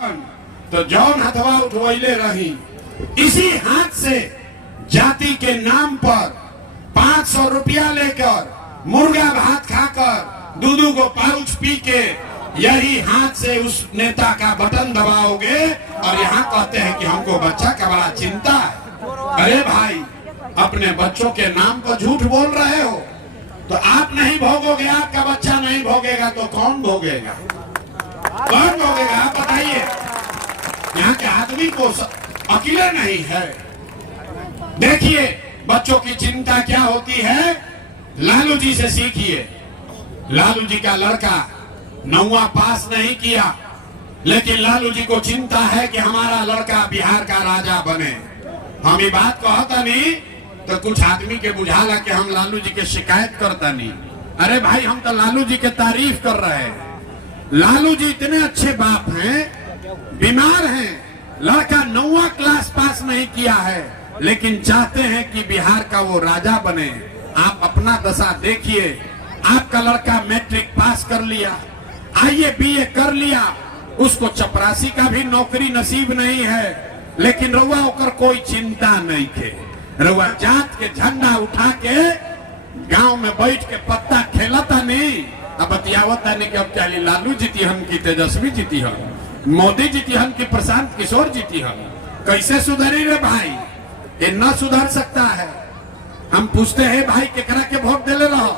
तो जौन हथवा उठवैले रही, इसी हाथ से जाति के नाम पर 500 रुपया लेकर मुर्गा भात खाकर दूधू को पाउच पी के यही हाथ से उस नेता का बटन दबाओगे और यहाँ कहते हैं कि हमको बच्चा का बड़ा चिंता है। अरे भाई, अपने बच्चों के नाम पर झूठ बोल रहे हो तो आप नहीं भोगोगे, आपका बच्चा नहीं भोगेगा तो कौन भोगेगा? कौन भोगेगा आप बताइए। यहाँ के आदमी को अकेले नहीं है। देखिए बच्चों की चिंता क्या होती है, लालू जी से सीखिए। लालू जी का लड़का 9वां पास नहीं किया, लेकिन लालू जी को चिंता है कि हमारा लड़का बिहार का राजा बने। हम ये बात कहता नहीं तो कुछ आदमी के बुझाला कि हम लालू जी के शिकायत करता नहीं। अरे भाई, हम तो लालू जी के तारीफ कर रहे हैं। लालू जी इतने अच्छे बाप हैं, बीमार हैं, लड़का 9वां क्लास पास नहीं किया है, लेकिन चाहते हैं कि बिहार का वो राजा बने। आप अपना दशा देखिए। आपका लड़का मैट्रिक पास कर लिया, आईए बीए कर लिया, उसको चपरासी का भी नौकरी नसीब नहीं है, लेकिन रउआ ओकर कोई चिंता नहीं थे। रउआ जात के झंडा उठा के गांव में बैठ के पत्ता खेलता नहीं, अब बतियावता नहीं कि अब क्या लालू जीती हम की तेजस्वी जीती हम, मोदी जीती हम की प्रशांत किशोर जीती हम। कैसे सुधरी रे भाई? ये न सुधर सकता है। हम पूछते हैं भाई केकरा के वोट देले रहो,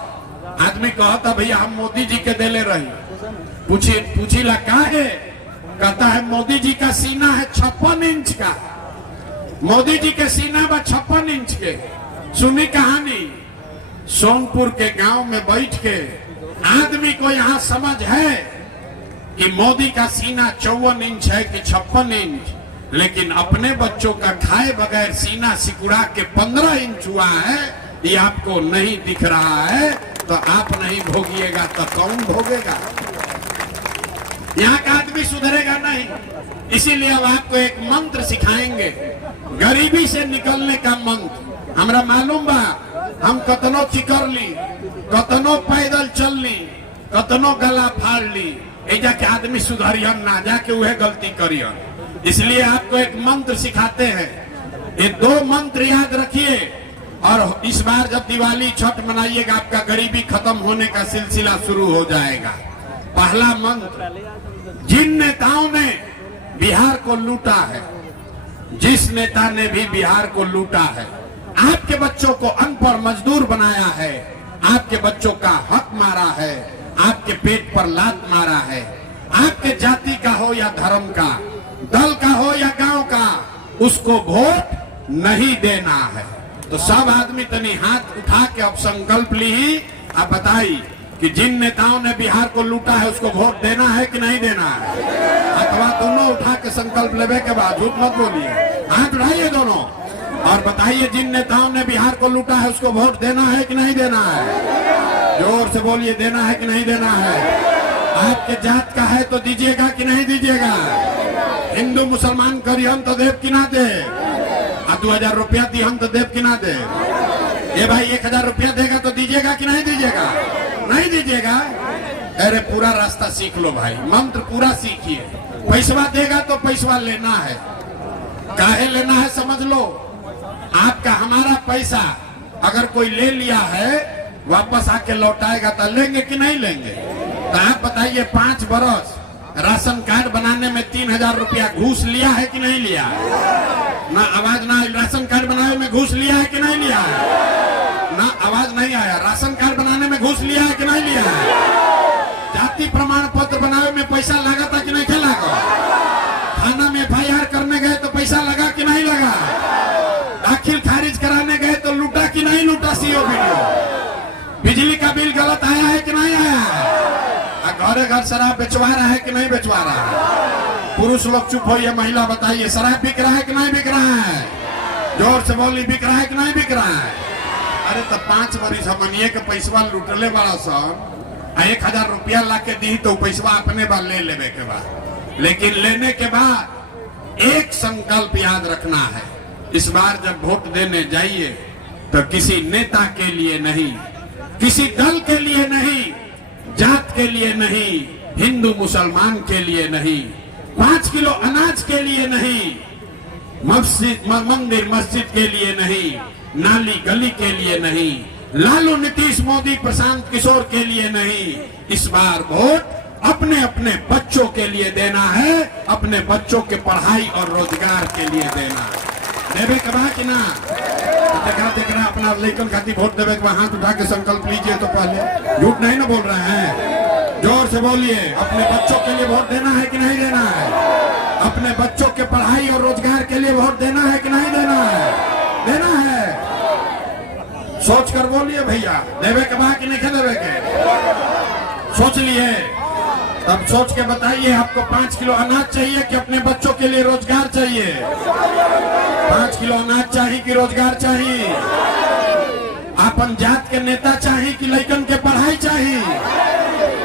आदमी कहता भैया हम मोदी जी के देले रही। पूछीला का है, कहता है मोदी जी का सीना है 56 इंच का, मोदी जी के सीना बा 56 इंच के। सुनी कहानी, सोनपुर के गांव में बैठ के आदमी को यहाँ समझ है कि मोदी का सीना 54 इंच है कि 56 इंच, लेकिन अपने बच्चों का खाए बगैर सीना सिकुड़ा के 15 इंच हुआ है, ये आपको नहीं दिख रहा है तो आप नहीं भोगिएगा तो कौन भोगेगा? यहाँ का आदमी सुधरेगा नहीं। इसीलिए अब आपको एक मंत्र सिखाएंगे, गरीबी से निकलने का मंत्र। हमरा मालूम बा, हम कतनो चिकर ली, कतनो पैदल चल ली, कतनो गला फाड़ ली, एजा के आदमी सुधरियन ना, जाके वह गलती करियन। इसलिए आपको एक मंत्र सिखाते हैं। ये 2 मंत्र याद रखिए और इस बार जब दिवाली छठ मनाइएगा, आपका गरीबी खत्म होने का सिलसिला शुरू हो जाएगा। पहला मंत्र, जिन नेताओं ने बिहार को लूटा है, जिस नेता ने भी बिहार को लूटा है, आपके बच्चों को अनपढ़ मजदूर बनाया है, आपके बच्चों का हक मारा है, आपके पेट पर लात मारा है, आपके जाति का हो या धर्म का, दल का हो या गांव का, उसको वोट नहीं देना है। तो सब आदमी तनी हाथ उठा के अब संकल्प ली। अब बताई कि जिन नेताओं ने बिहार को लूटा है उसको वोट देना है कि नहीं देना है? अथवा दोनों उठा के संकल्प लेवे के बाद झूठ मत बोलिए, हाथ उठाइए दोनों और बताइए जिन नेताओं ने बिहार को लूटा है उसको वोट देना है कि नहीं देना है? जोर से बोलिए, देना है कि नहीं देना है? आपके जात का है तो दीजिएगा कि नहीं दीजिएगा? हिंदू मुसलमान करियन तो देव कि ना दे? 2000 रुपया दी हम तो देव कि ना दे? ये भाई 1000 रुपया देगा तो दीजिएगा कि नहीं दीजिएगा? नहीं दीजिएगा? अरे पूरा रास्ता सीख लो भाई, मंत्र पूरा सीखिए। पैसवा देगा तो पैसवा लेना है, काहे लेना है समझ लो। आपका हमारा पैसा अगर कोई ले लिया है, वापस आके लौटाएगा तो लेंगे कि नहीं लेंगे? तो आप बताइए, 5 बरस राशन कार्ड बनाने में 3000 रुपया घूस लिया है कि नहीं लिया? ना आवाज ना, राशन कार्ड बनाने में घूस लिया है कि नहीं लिया है? ना आवाज नहीं आया। राशन कार्ड बनाने में घूस लिया है कि नहीं लिया है? जाति प्रमाण पत्र बनाने में पैसा लगा था कि नहीं लगा? थाना में FIR करने गए तो पैसा लगा कि नहीं लगा? दाखिल खारिज कराने गए तो लूटा कि नहीं लूटा? CO video. बिजली का बिल गलत आया है कि नहीं आया? घरे घर शराब बेचवा रहा है कि नहीं बेचवा रहा है? पुरुष लोग चुप होइए, महिला बताइए, शराब बिक रहा है कि नहीं बिक रहा है? जोर से बोली, बिक रहा है कि नहीं बिक रहा है? अरे तो 5 बरिस हमनिए के पैसवा लूटले बड़ा सन, 1000 रुपया ला के दी तो पैसवा अपने बार ले लेवे के बाद। लेकिन लेने के बाद एक संकल्प याद रखना है, इस बार जब वोट देने जाइए तो किसी नेता के लिए नहीं, किसी दल के लिए नहीं, जात के लिए नहीं, हिंदू मुसलमान के लिए नहीं, 5 किलो अनाज के लिए नहीं, मंदिर मस्जिद के लिए नहीं, नाली गली के लिए नहीं, लालू नीतीश मोदी प्रशांत किशोर के लिए नहीं, इस बार वोट अपने अपने बच्चों के लिए देना है, अपने बच्चों के पढ़ाई और रोजगार के लिए देना है। देवे कहा कि ना जरा अपना लेकिन खाती वोट देवे के हाथ उठा के संकल्प लीजिए। तो पहले झूठ नहीं ना बोल रहे हैं, जोर से बोलिए। अपने बच्चों के लिए वोट देना है कि नहीं देना है? अपने बच्चों के पढ़ाई और रोजगार के लिए वोट देना है कि नहीं देना है? देना है। सोच कर बोलिए भैया, देवे के बाद कि नहीं देवे के? सोच लिए, तब सोच के बताइए आपको 5 किलो अनाज चाहिए कि अपने बच्चों के लिए रोजगार चाहिए? 5 किलो अनाज चाहिए कि रोजगार चाहिए? अपन जात के नेता चाहिए कि लड़कन के पढ़ाई चाहिए?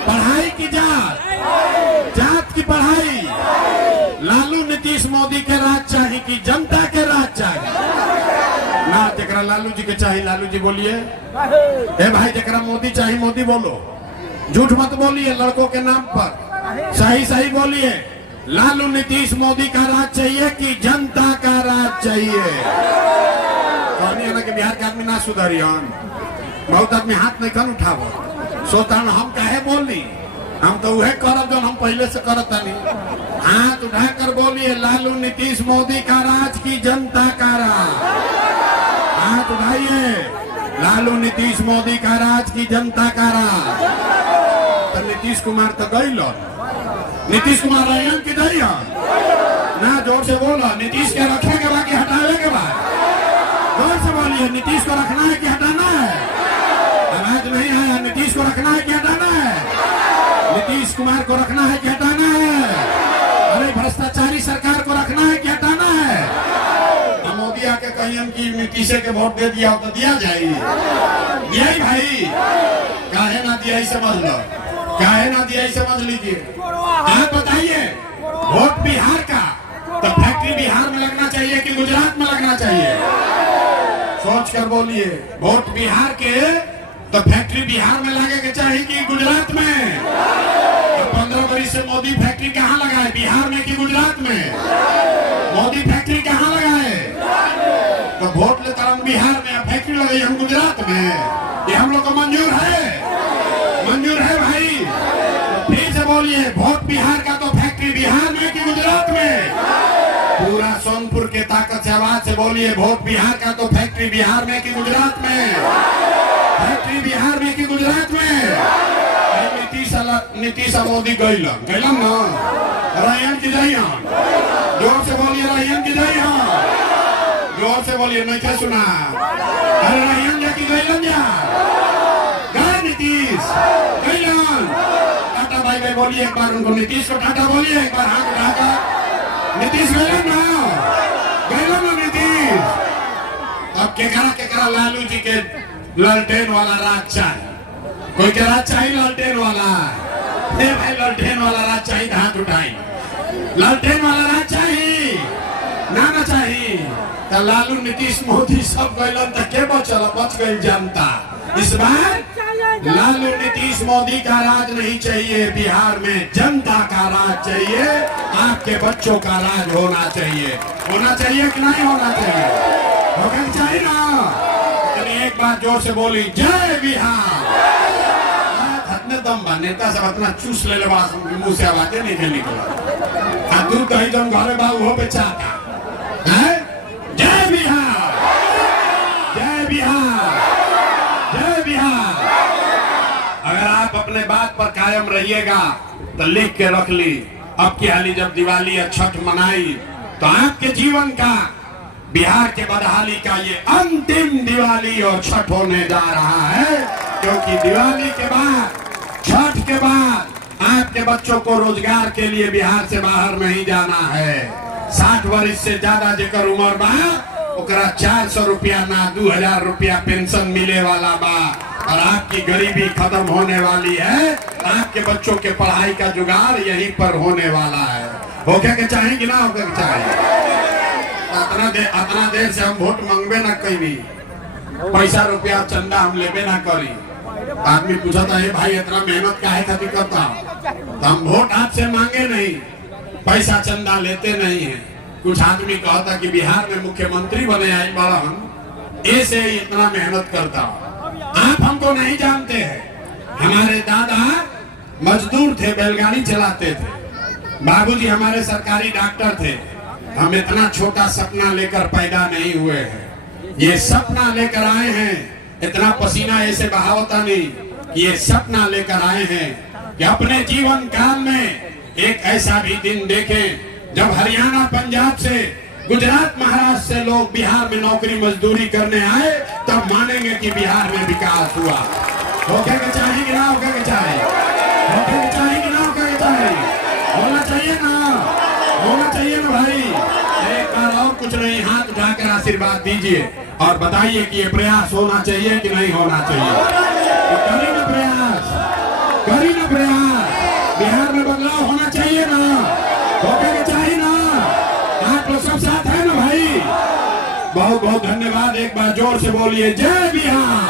पढ़ाई की जात, जात की पढ़ाई। लालू नीतीश मोदी के राज चाहिए कि जनता के राज चाहिए? ना जरा लालू जी के चाहिए, लालू जी बोलिए। ए भाई जरा मोदी चाहिए, मोदी बोलो, झूठ मत बोलिए लड़कों के नाम पर, सही सही बोलिए। लालू नीतीश मोदी का राज चाहिए कि जनता का राज चाहिए? कहनी ना कि बिहार के आदमी ना सुधरी, बहुत आदमी हाथ नहीं कन उठावो, सोचता हम काहे बोली, हम तो वह करब जो हम पहले से करत नहीं। हाथ उठा कर बोलिए, लालू नीतीश मोदी का राज की जनता का राज? हाथ उठाइए, लालू नीतीश मोदी का राज की जनता का राज? तो नीतीश कुमार तो गई लो, नीतीश कुमार रैयन की दई ना, जोर से बोलो। नीतीश के रखने के बाद कि हटाने के बाद? जोर से बोलिए, नीतीश को रखना है कि हटाना है? आवाज नहीं आया। नीतीश को रखना है कि हटाना है? नीतीश कुमार को रखना है कि हटाना है? अरे भ्रष्टाचारी सरकार को रखना है कि हटाना है? मोदी आके कहीं की नीतीश के वोट दे दिया तो दिया जाए? दिया ही भाई, काहे ना दिया ही समझ लो, काहे ना दिया ही समझ लीजिए। आप बताइए, वोट बिहार का तो फैक्ट्री बिहार में लगना चाहिए कि गुजरात में लगना चाहिए? सोच कर बोलिए। वोट बिहार के तो फैक्ट्री बिहार में लगे के चाहिए कि गुजरात में? 15 वर्ष से मोदी फैक्ट्री कहाँ लगाए, बिहार में कि गुजरात में? मोदी फैक्ट्री कहाँ लगाए? तो वोट लेकर हम बिहार में, फैक्ट्री लगाई हम गुजरात में, ये हम लोग को मंजूर है? मंजूर है भाई? फिर से बोलिए, वोट बिहार का तो फैक्ट्री बिहार में कि गुजरात में? पूरा सोनपुर के ताकत से आवाज से बोलिए, वोट बिहार का तो फैक्ट्री बिहार में कि गुजरात में? फैक्ट्री बिहार में कि गुजरात में? नीतीश मोदी गैलन ना, रैयन की जइया, जोर से बोलिए, रैयन की जइया, जोर से बोलिए, नहीं क्या सुना? अरे रैयन जा की गैलन जा, गए नीतीश गैलन। टाटा भाई भाई बोलिए एक बार उनको, नीतीश को टाटा बोलिए एक बार, हाथ उठाकर। नीतीश गैलन ना, गैलन ना नीतीश। अब केकरा लालू जी के ललटेन वाला राज चाहिए? कोई के राज चाहिए ललटेन वाला? भाई ललटेन वाला राज चाहिए, हाथ उठाई। ललटेन वाला राज चाहिए ना चाहिए? तो लालू नीतीश मोदी सब गैलन तो के बचल, बच गई जनता। इस बार लालू नीतीश मोदी का राज नहीं चाहिए, बिहार में जनता का राज चाहिए, आपके बच्चों का राज होना चाहिए। होना चाहिए कि नहीं होना चाहिए? होना चाहिए ना? एक बार जोर से बोली, जय बिहार। दम बा नेता सब अपना चूस ले मुंह से आवाजें नहीं निकला। दूर कहीं जम घरे बाबू हो बेचाता है, जय बिहार, जय बिहार, जय बिहार। अगर आप अपने बात पर कायम रहिएगा तो लिख के रख ली, अब की हाली जब दिवाली या छठ मनाई तो आपके जीवन का, बिहार के बदहाली का ये अंतिम दिवाली और छठ होने जा रहा है। क्योंकि दिवाली के बाद, छठ के बाद आपके बच्चों को रोजगार के लिए बिहार से बाहर नहीं जाना है। 60 वर्ष से ज्यादा जेकर उम्र बा, ओकरा 400 रुपया ना 2000 रुपया पेंशन मिले वाला बा। और आपकी गरीबी खत्म होने वाली है, आपके बच्चों के पढ़ाई का जुगाड़ यहीं पर होने वाला है। होके के चाहेंगे ना, होके के चाहिए? अतना देर से हम वोट मांगबे ना कहीं, पैसा रुपया चंदा हम लेबे ना करी। आदमी पूछा था, भाई इतना मेहनत काहे खातिर करता? तो हम वोट आपसे मांगे नहीं, पैसा चंदा लेते नहीं है। कुछ आदमी कहता कि बिहार में मुख्यमंत्री बने आई बड़ा हम ऐसे इतना मेहनत करता। आप हमको नहीं जानते हैं। हमारे दादा मजदूर थे, बैलगाड़ी चलाते थे। बाबूजी हमारे सरकारी डॉक्टर थे। हम इतना छोटा सपना लेकर पैदा नहीं हुए हैं। ये सपना लेकर आए हैं। इतना पसीना ऐसे बहावता नहीं कि ये सपना लेकर आए हैं कि अपने जीवन काल में एक ऐसा भी दिन देखें जब हरियाणा, पंजाब से, गुजरात, महाराष्ट्र से लोग बिहार में नौकरी मजदूरी करने आए, तब मानेंगे कि बिहार में विकास हुआ। होके के चाहिए कि ना होके के चाहिए? होके के चाहिए कि ना होके के चाहिए? होना चाहिए ना, होना चाहिए ना भाई। एक बार और कुछ नहीं, हाथ उठाकर आशीर्वाद दीजिए और बताइए कि ये प्रयास होना चाहिए कि नहीं होना चाहिए। तो करी ना प्रयास, करी ना प्रयास। बिहार में बदलाव होना चाहिए ना, होके के चाहिए ना। आप लोग सब साथ है ना भाई? बहुत बहुत धन्यवाद। एक बार जोर से बोलिए जय बिहार।